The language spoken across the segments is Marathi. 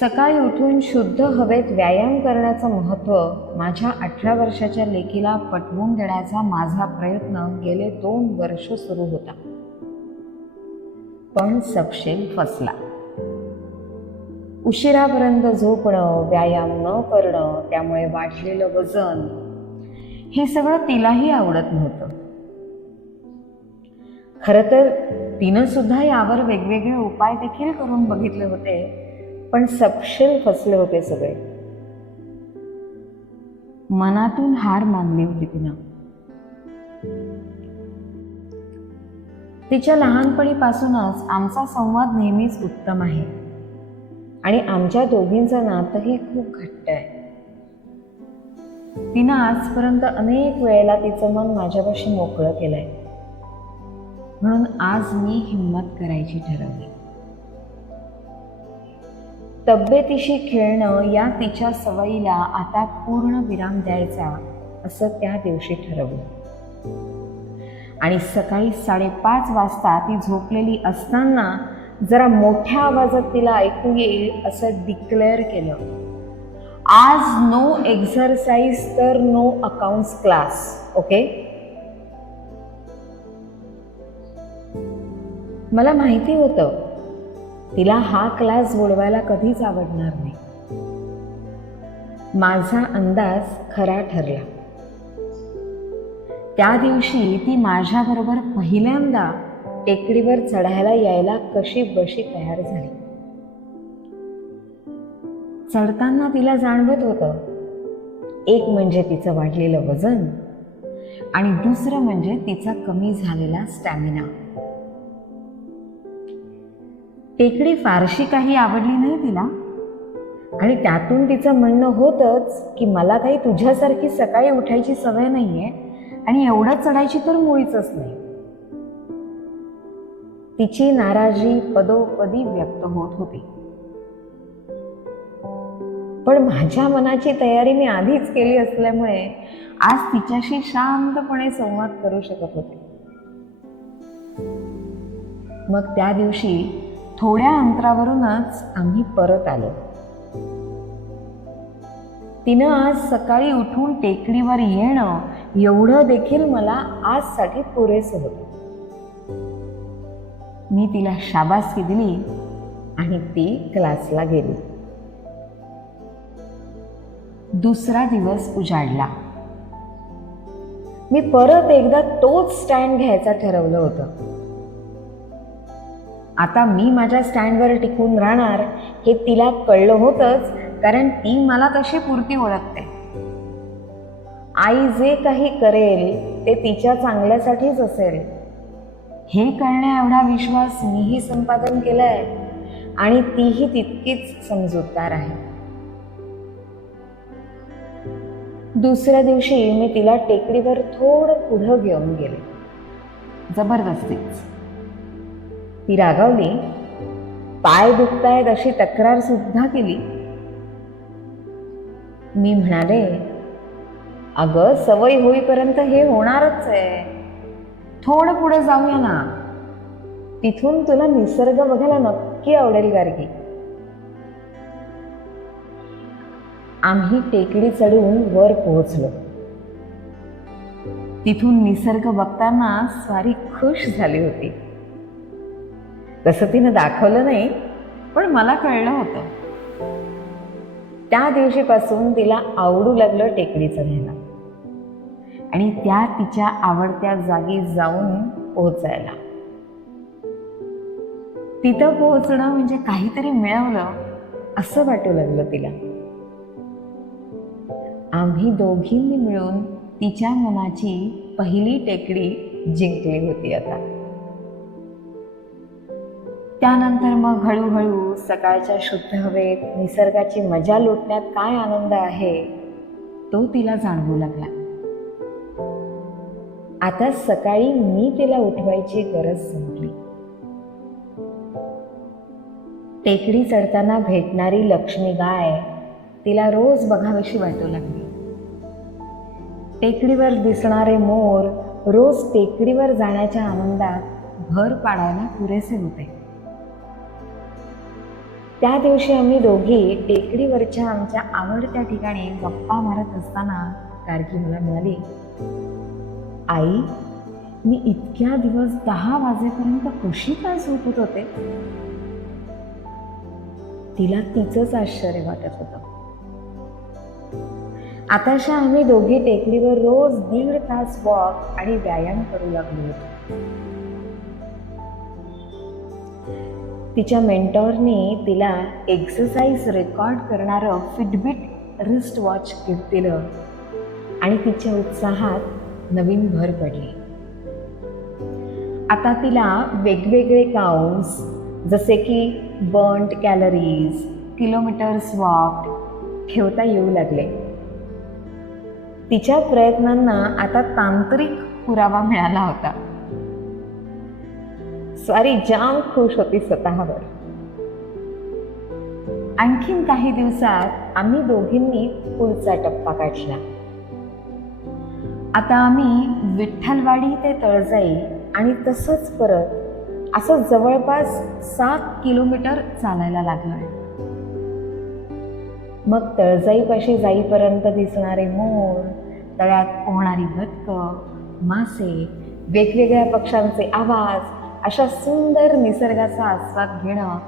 सकाळी उठून शुद्ध हवेत व्यायाम करण्याचं महत्त्व माझ्या 18 वर्षाच्या लेकीला पटवून देण्याचा माझा प्रयत्न गेले 2 वर्ष सुरू होता, पण सपशेल फसला. उशिरापर्यंत झोपणं, व्यायाम न करणं, त्यामुळे वाढलेलं वजन, हे सगळं तिलाही आवडत नव्हतं. खरं तर तिनं सुद्धा यावर वेगवेगळे उपाय देखील करून बघितले होते, पण सपशेल फसले होते सगळे. मनातून हार मानली होती तिनं. तिच्या लहानपणीपासूनच आमचा संवाद नेहमीच उत्तम आहे आणि आमच्या दोघींचं नातंही खूप घट्ट आहे. तिनं आजपर्यंत अनेक वेळेला तिचं मन माझ्यापाशी मोकळं केलंय, म्हणून आज मी हिम्मत करायची ठरवली. तब्येतीशी खेळणं या तिच्या सवयीला आता पूर्ण विराम द्यायचा, असं त्या दिवशी ठरवलं. आणि सकाळी 5:30 वाजता ती झोपलेली असताना जरा मोठ्या आवाजात तिला ऐकू येईल असं डिक्लेअर केलं, आज नो एक्झरसाइज तर नो अकाउंट्स क्लास, ओके? मला माहिती होतं तिला हा क्लास बुडवायला कधीच आवडणार नाही. माझा अंदाज खरा ठरला. त्या दिवशी ती माझ्याबरोबर पहिल्यांदा टेकडीवर चढायला यायला कशी बशी तयार झाली. चढताना तिला जाणवत होतं, एक म्हणजे तिचं वाढलेलं वजन आणि दुसरं म्हणजे तिचा कमी झालेला स्टॅमिना. टेकडी फारशी काही आवडली नाही तिला आणि त्यातून तिचं म्हणणं होतंच की मला काही तुझ्यासारखी सकाळी उठायची सवय नाहीये आणि एवढं चढायची तर मुळीच नाही. तिची नाराजी पदोपदी व्यक्त होत होती, पण माझ्या मनाची तयारी मी आधीच केली असल्यामुळे आज तिच्याशी शांतपणे संवाद करू शकत होते. मग त्या दिवशी थोड्या अंतरावरूनच आम्ही परत आलो. तिनं आज सकाळी उठून टेकडीवर येणं एवढं देखील मला आजसाठी पुरेसं होतं. मी तिला शाबासकी दिली आणि ती क्लासला गेली. दुसरा दिवस उजाडला. मी परत एकदा तोच स्टँड घ्यायचा ठरवलं होतं. आता मी माझ्या स्टँडवर टिकून राहणार हे तिला कळलं होतंच, कारण ती मला तशी पुरती ओळखते. आई जे काही करेल ते तिच्या चांगल्यासाठीच असेल हे कळण्या एवढा विश्वास मीही संपादन केलाय आणि तीही तितकीच समजूतदार आहे. दुसऱ्या दिवशी मी तिला टेकडीवर थोडं पुढं घेऊन गेले, जबरदस्तीच. ती रागावली, पाय दुखतायत अशी तक्रार सुद्धा केली. मी म्हणाले, अगं सवय होईपर्यंत हे होणारच आहे, थोडं पुढे जाऊया ना, तिथून तुला निसर्ग बघायला नक्की आवडेल गार्गी. आम्ही टेकडी चढून वर पोहोचलो. तिथून निसर्ग बघताना स्वारी खुश झाली होती. तसं तिनं दाखवलं नाही, पण मला कळलं होतं. त्या दिवशीपासून तिला आवडू लागलं टेकडी चढायला आणि त्या तिच्या आवडत्या जागी जाऊन पोहोचायला. तिथं पोहोचणं म्हणजे काहीतरी मिळवलं असं वाटू लागलं तिला. आम्ही दोघींनी मिळून तिच्या मनाची पहिली टेकडी जिंकली होती आता. त्यानंतर मग हळूहळू सकाळच्या शुद्ध हवेत निसर्गाची मजा लुटण्यात काय आनंद आहे तो तिला जाणवू लागला. आता सकाळी मी तिला उठवायची गरज संपली. टेकडी चढताना भेटणारी लक्ष्मी गाय तिला रोज बघावीशी वाटू लागली. टेकडीवर दिसणारे मोर रोज टेकडीवर जाण्याच्या आनंदात भर पाडायला पुरेसे होते. त्या दिवशी आम्ही दोघी टेकडीवरच्या आमच्या आवडत्या ठिकाणी गप्पा मारत असताना गार्गी मला म्हणाली, आई, मी इतक्या दिवस 10 वाजेपर्यंत कशी काय झोपत होते? तिला तिचंच आश्चर्य वाटत होतं. आताशा आम्ही दोघी टेकडीवर रोज 1.5 तास वॉक आणि व्यायाम करू लागलो होतो. तिच्या मेंटॉरनी तिला एक्सरसाइज रेकॉर्ड करणारं फिटबिट रिस्ट वॉच गिफ्ट दिलं आणि तिच्या उत्साहात नवीन भर पडली. आता तिला वेगवेगळे काउंट्स जसे की बर्न्ड कॅलरीज, किलोमीटर्स वॉक ठेवता येऊ लागले. तिच्या प्रयत्नांना आता तांत्रिक पुरावा मिळाला होता. स्वारी जाम खुश होती स्वतःवर. आणखीन काही दिवसात आम्ही दोघींनी पुढचा टप्पा काढला. आता आम्ही विठ्ठलवाडी ते तळजाई आणि तसंच परत असं जवळपास 7 किलोमीटर चालायला लागलोय. मग तळजाईपाशी जाईपर्यंत दिसणारे मोर, तळ्यात पोहणारी बदकं, मासे, वेगवेगळ्या पक्ष्यांचे आवाज, अशा सुंदर निसर्गाचा आस्वाद घेणं,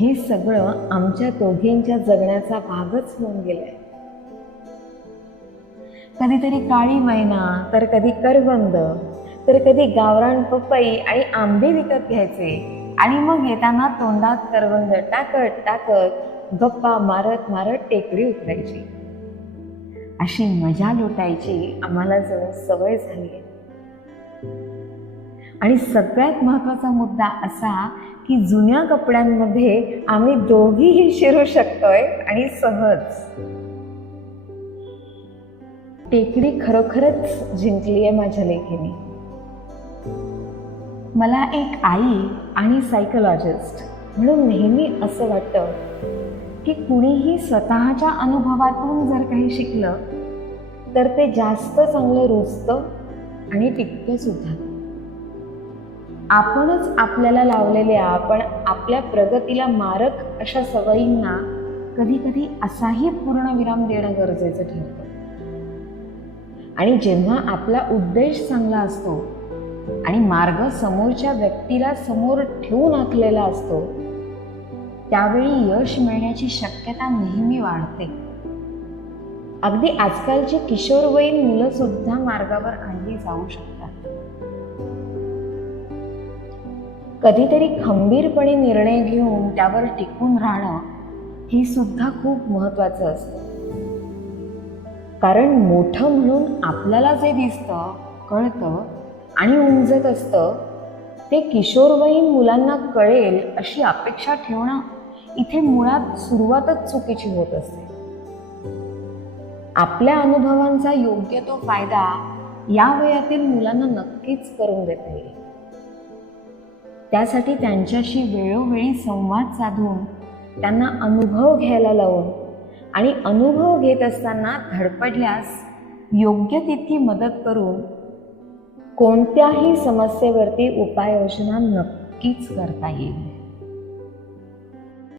हे सगळं आमच्या दोघींच्या जगण्याचा भागच होऊन गेलाय. कधीतरी काळी मैना, तर कधी करवंद, तर कधी गावरान पपई आणि आंबे विकत घ्यायचे आणि मग येताना तोंडात करवंद टाकत टाकत गप्पा मारत मारत टेकडी उतरायची. अशी मजा लुटायची आम्हाला जणू सवय झाली आहे. आणि सगळ्यात महत्वाचा मुद्दा असा की जुन्या कपड्यांमध्ये आम्ही दोघीही शिरू शकतोय आणि सहज. टेकडी खरोखरच जिंकली आहे माझ्या लेकीने. मला एक आई आणि सायकोलॉजिस्ट म्हणून नेहमी असं वाटतं की कुणीही स्वतःच्या अनुभवातून जर काही शिकलं तर ते जास्त चांगलं रुजतं आणि टिकतं सुद्धा. आपणच आपल्याला लावलेल्या पण आपल्या प्रगतीला मारक अशा सवयींना कधी कधी असाही पूर्णविराम देणं गरजेचं ठरतं. आणि जेव्हा आपला उद्देश चांगला असतो आणि मार्ग समोरच्या व्यक्तीला समोर ठेवून आखलेला असतो, त्यावेळी यश मिळण्याची शक्यता नेहमी वाढते. अगदी आजकालची किशोरवयीन मुलं सुद्धा मार्गावर आणली जाऊ शकतात. कधीतरी खंबीरपणे निर्णय घेऊन त्यावर टिकून राहणं हे सुद्धा खूप महत्वाचं असतं. कारण मोठं म्हणून आपल्याला जे दिसतं, कळतं आणि उमजत असतं ते किशोरवयीन मुलांना कळेल अशी अपेक्षा ठेवणं इथे मुळात सुरुवातच चुकीची होत असते. आपल्या अनुभवांचा योग्य तो फायदा या वयातील मुलांना नक्कीच करून देता येईल. त्यासाठी त्यांच्याशी वेळोवेळी संवाद साधून त्यांना अनुभव घ्यायला लावून आणि अनुभव घेत असताना धडपडल्यास योग्य तितकी मदत करून कोणत्याही समस्येवरती उपाययोजना नक्कीच करता येईल.